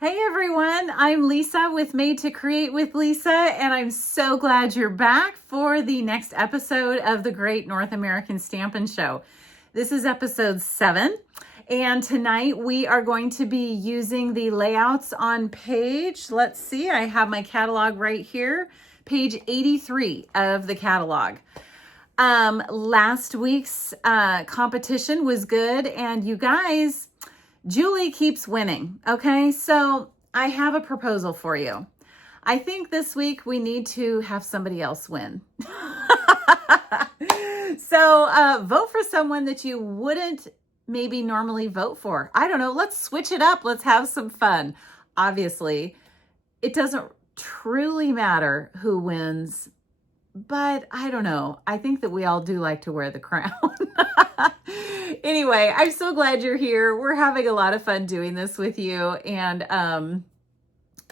Hey everyone, I'm Lisa with Made to Create with Lisa, and I'm so glad you're back for the next episode of the Great North American Stampin' Show. This is episode 7, and tonight we are going to be using the layouts on page, let's see, I have my catalog right here, page 83 of the catalog. Last week's competition was good, and you guys, Julie keeps winning, okay? So I have a proposal for you. I think this week we need to have somebody else win. So vote for someone that you wouldn't maybe normally vote for. I don't know, let's switch it up. Let's have some fun. Obviously, it doesn't truly matter who wins, but I don't know. I think that we all do like to wear the crown. Anyway, I'm so glad you're here. We're having a lot of fun doing this with you. And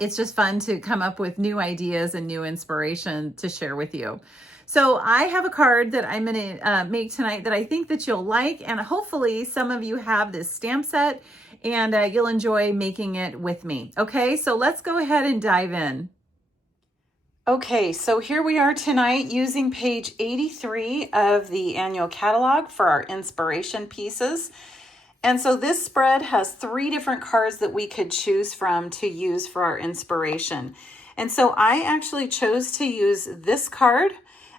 it's just fun to come up with new ideas and new inspiration to share with you. So I have a card that I'm going to make tonight that I think that you'll like. And hopefully some of you have this stamp set and you'll enjoy making it with me. Okay, so let's go ahead and dive in. Okay, so here we are tonight using page 83 of the annual catalog for our inspiration pieces. And so this spread has 3 different cards that we could choose from to use for our inspiration. And so I actually chose to use this card.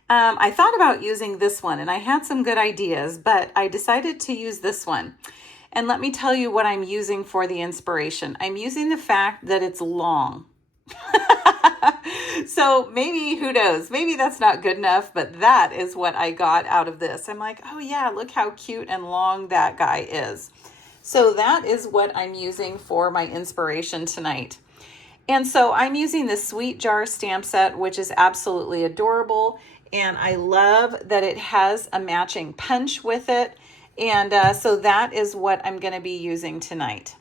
I thought about using this one and I had some good ideas, but I decided to use this one. And let me tell you what I'm using for the inspiration. I'm using the fact that it's long. So maybe, who knows, maybe that's not good enough, but that is what I got out of this. I'm like, oh yeah, look how cute and long that guy is. So that is what I'm using for my inspiration tonight. And so I'm using this Sweet Jar stamp set, which is absolutely adorable. And I love that it has a matching punch with it. And so that is what I'm going to be using tonight.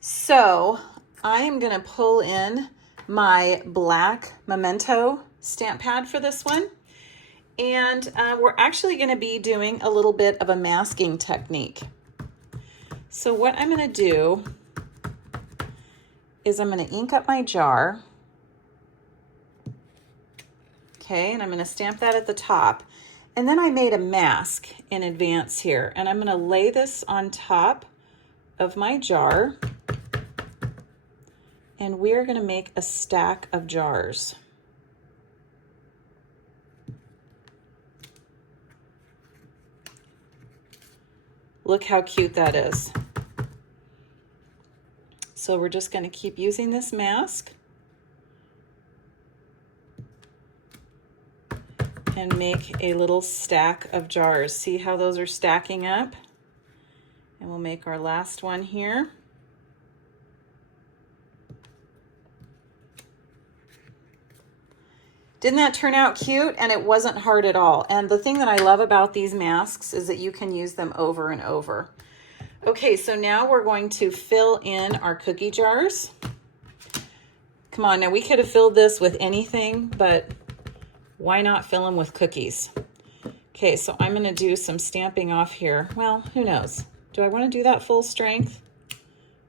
So I am going to pull in my black Memento stamp pad for this one. And we're actually going to be doing a little bit of a masking technique. So what I'm going to do is I'm going to ink up my jar. Okay, and I'm going to stamp that at the top. And then I made a mask in advance here. And I'm going to lay this on top of my jar. And we're going to make a stack of jars. Look how cute that is. So we're just going to keep using this mask and make a little stack of jars. See how those are stacking up? And we'll make our last one here. Didn't that turn out cute? And it wasn't hard at all. And the thing that I love about these masks is that you can use them over and over. Okay, so now we're going to fill in our cookie jars. Come on, now we could have filled this with anything, but why not fill them with cookies? Okay, so I'm gonna do some stamping off here. Well, who knows? Do I wanna do that full strength?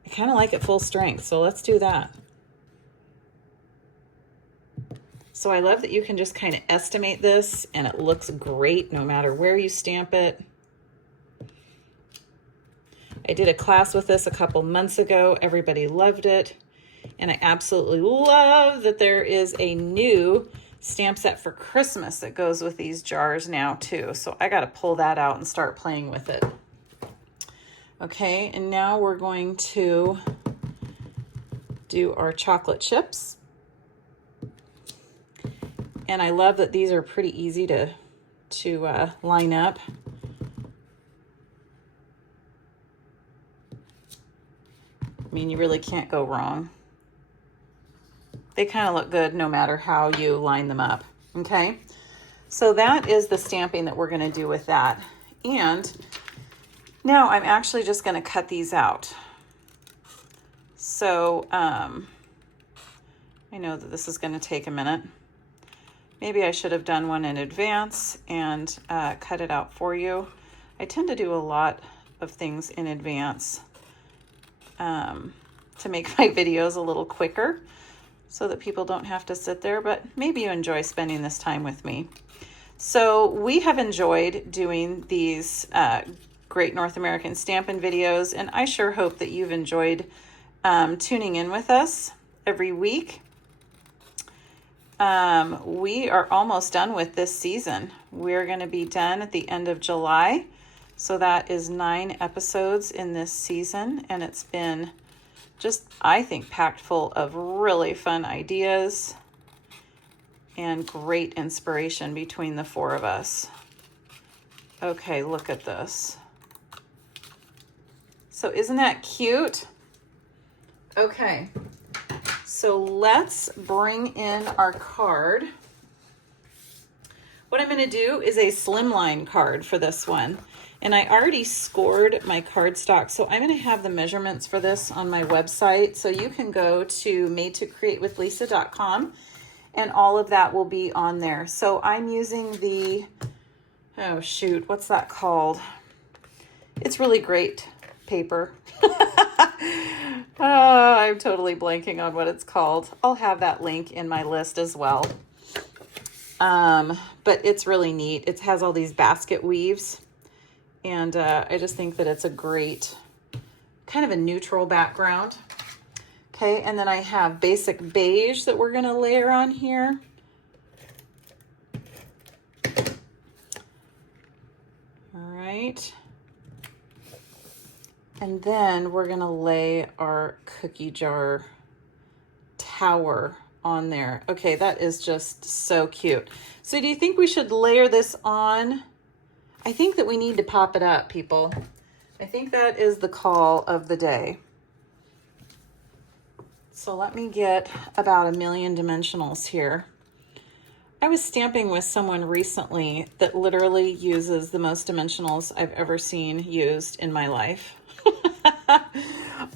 I kinda like it full strength, so let's do that. So I love that you can just kind of estimate this and it looks great no matter where you stamp it. I did a class with this a couple months ago. Everybody loved it. And I absolutely love that there is a new stamp set for Christmas that goes with these jars now too. So I got to pull that out and start playing with it. Okay, and now we're going to do our chocolate chips. And I love that these are pretty easy to line up. I mean, you really can't go wrong. They kind of look good no matter how you line them up, okay? So that is the stamping that we're gonna do with that. And now I'm actually just gonna cut these out. So I know that this is gonna take a minute. Maybe I should have done one in advance and cut it out for you. I tend to do a lot of things in advance to make my videos a little quicker so that people don't have to sit there, but maybe you enjoy spending this time with me. So we have enjoyed doing these great North American Stampin' videos, and I sure hope that you've enjoyed tuning in with us every week. We are almost done with this season. We're going to be done at the end of July. So that is 9 episodes in this season, and it's been just, I think, packed full of really fun ideas and great inspiration between the 4 of us. Okay, look at this. So isn't that cute? Okay, so let's bring in our card. What I'm going to do is a slimline card for this one. And I already scored my cardstock, so I'm going to have the measurements for this on my website. So you can go to madetocreatewithlisa.com and all of that will be on there. So I'm using the, oh shoot, what's that called? It's really great paper. Oh, I'm totally blanking on what it's called. I'll have that link in my list as well. But it's really neat. It has all these basket weaves. And I just think that it's a great, kind of a neutral background. Okay, and then I have basic beige that we're going to layer on here. All right. And then we're going to lay our cookie jar tower on there. Okay, that is just so cute. So do you think we should layer this on? I think that we need to pop it up, people. I think that is the call of the day. So let me get about 1,000,000 dimensionals here. I was stamping with someone recently that literally uses the most dimensionals I've ever seen used in my life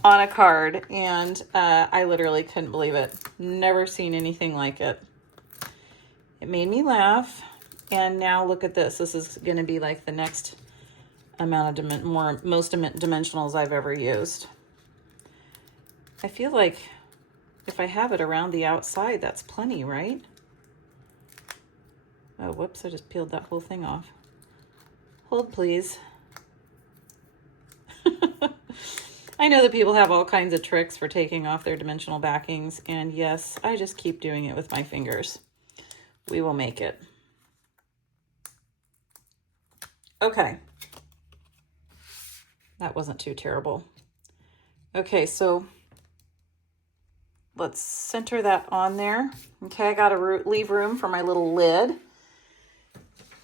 on a card, and I literally couldn't believe it. Never seen anything like it. It made me laugh. And now look at this. This is going to be like the next amount of most dimensionals I've ever used. I feel like if I have it around the outside, that's plenty, right? Oh, whoops, I just peeled that whole thing off. Hold, please. I know that people have all kinds of tricks for taking off their dimensional backings, and yes, I just keep doing it with my fingers. We will make it. Okay, that wasn't too terrible. Okay, so let's center that on there. Okay, I got to leave room for my little lid.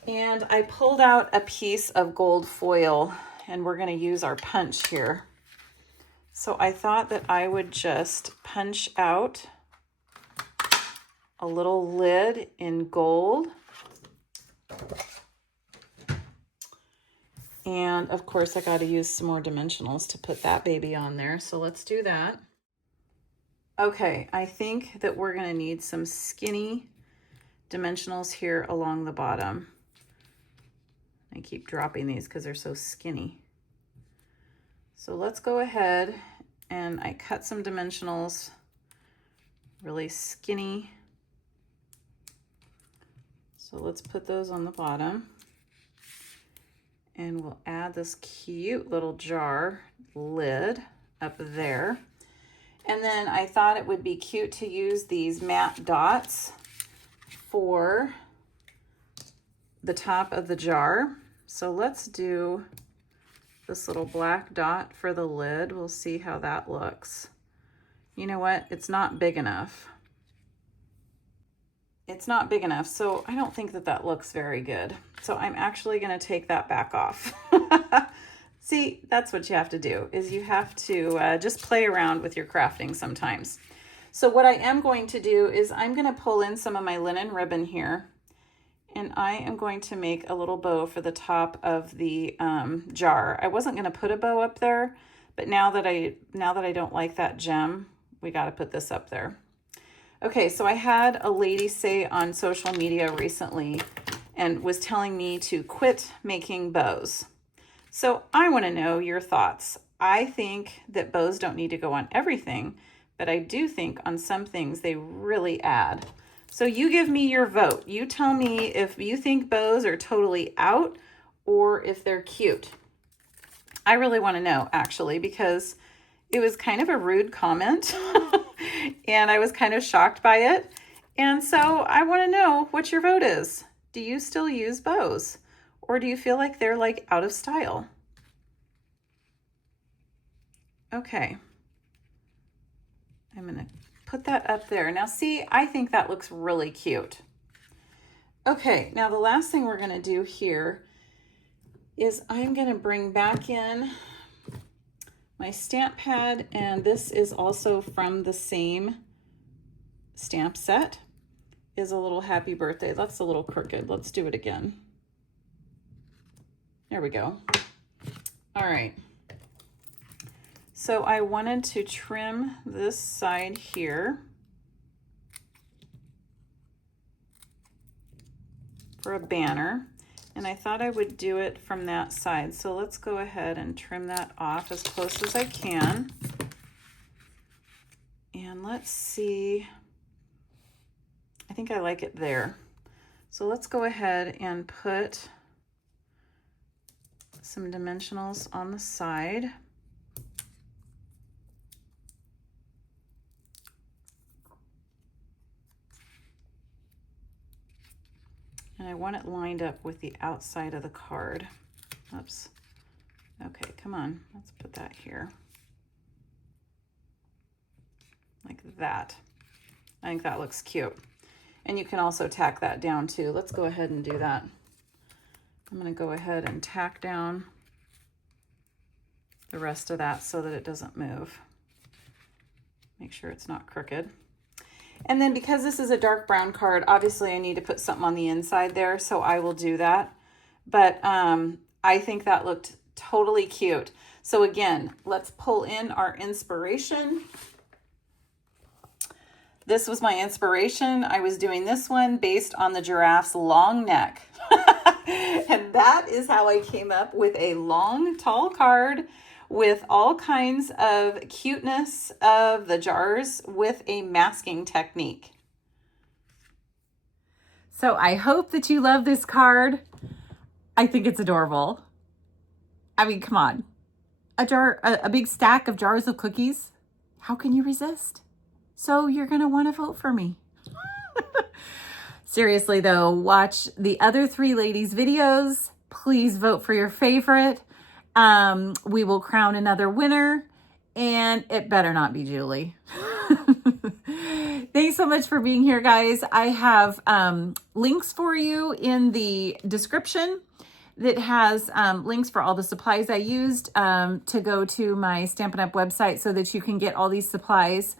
And I pulled out a piece of gold foil, and we're going to use our punch here. So I thought that I would just punch out a little lid in gold. And of course I got to use some more dimensionals to put that baby on there. So let's do that. Okay, I think that we're going to need some skinny dimensionals here along the bottom. I keep dropping these because they're so skinny. So let's go ahead and I cut some dimensionals really skinny. So let's put those on the bottom. And we'll add this cute little jar lid up there. And then I thought it would be cute to use these matte dots for the top of the jar. So let's do this little black dot for the lid. We'll see how that looks. You know what? It's not big enough. It's not big enough, so I don't think that that looks very good. So I'm actually going to take that back off. See, that's what you have to do, is you have to just play around with your crafting sometimes. So what I am going to do is I'm going to pull in some of my linen ribbon here, and I am going to make a little bow for the top of the jar. I wasn't going to put a bow up there, but now that I don't like that gem, we got to put this up there. Okay, so I had a lady say on social media recently and was telling me to quit making bows. So I want to know your thoughts. I think that bows don't need to go on everything, but I do think on some things they really add. So you give me your vote. You tell me if you think bows are totally out or if they're cute. I really want to know, actually, because it was kind of a rude comment and I was kind of shocked by it. And so I want to know what your vote is. Do you still use bows, or do you feel like they're like out of style? Okay. I'm going to put that up there. Now see, I think that looks really cute. Okay, now the last thing we're going to do here is I'm going to bring back in my stamp pad, and this is also from the same stamp set, is a little happy birthday. That's a little crooked. Let's do it again. There we go. All right. So I wanted to trim this side here for a banner, and I thought I would do it from that side. So let's go ahead and trim that off as close as I can. And let's see, I think I like it there. So let's go ahead and put some dimensionals on the side. And I want it lined up with the outside of the card. Oops. Okay, come on. Let's put that here. Like that. I think that looks cute. And you can also tack that down too. Let's go ahead and do that. I'm going to go ahead and tack down the rest of that so that it doesn't move. Make sure it's not crooked. And then because this is a dark brown card, obviously I need to put something on the inside there, so I will do that. But I think that looked totally cute. So again, let's pull in our inspiration. This was my inspiration. I was doing this one based on the giraffe's long neck. And that is how I came up with a long, tall card with all kinds of cuteness of the jars with a masking technique. So I hope that you love this card. I think it's adorable. I mean, come on. A big stack of jars of cookies. How can you resist? So you're going to want to vote for me. Seriously though, watch the other 3 ladies' videos. Please vote for your favorite. We will crown another winner, and it better not be Julie. Thanks so much for being here, guys. I have links for you in the description that has links for all the supplies I used to go to my Stampin' Up website so that you can get all these supplies,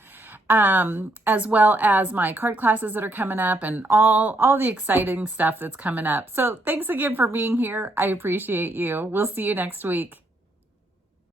as well as my card classes that are coming up and all the exciting stuff that's coming up. So thanks again for being here. I appreciate you. We'll see you next week.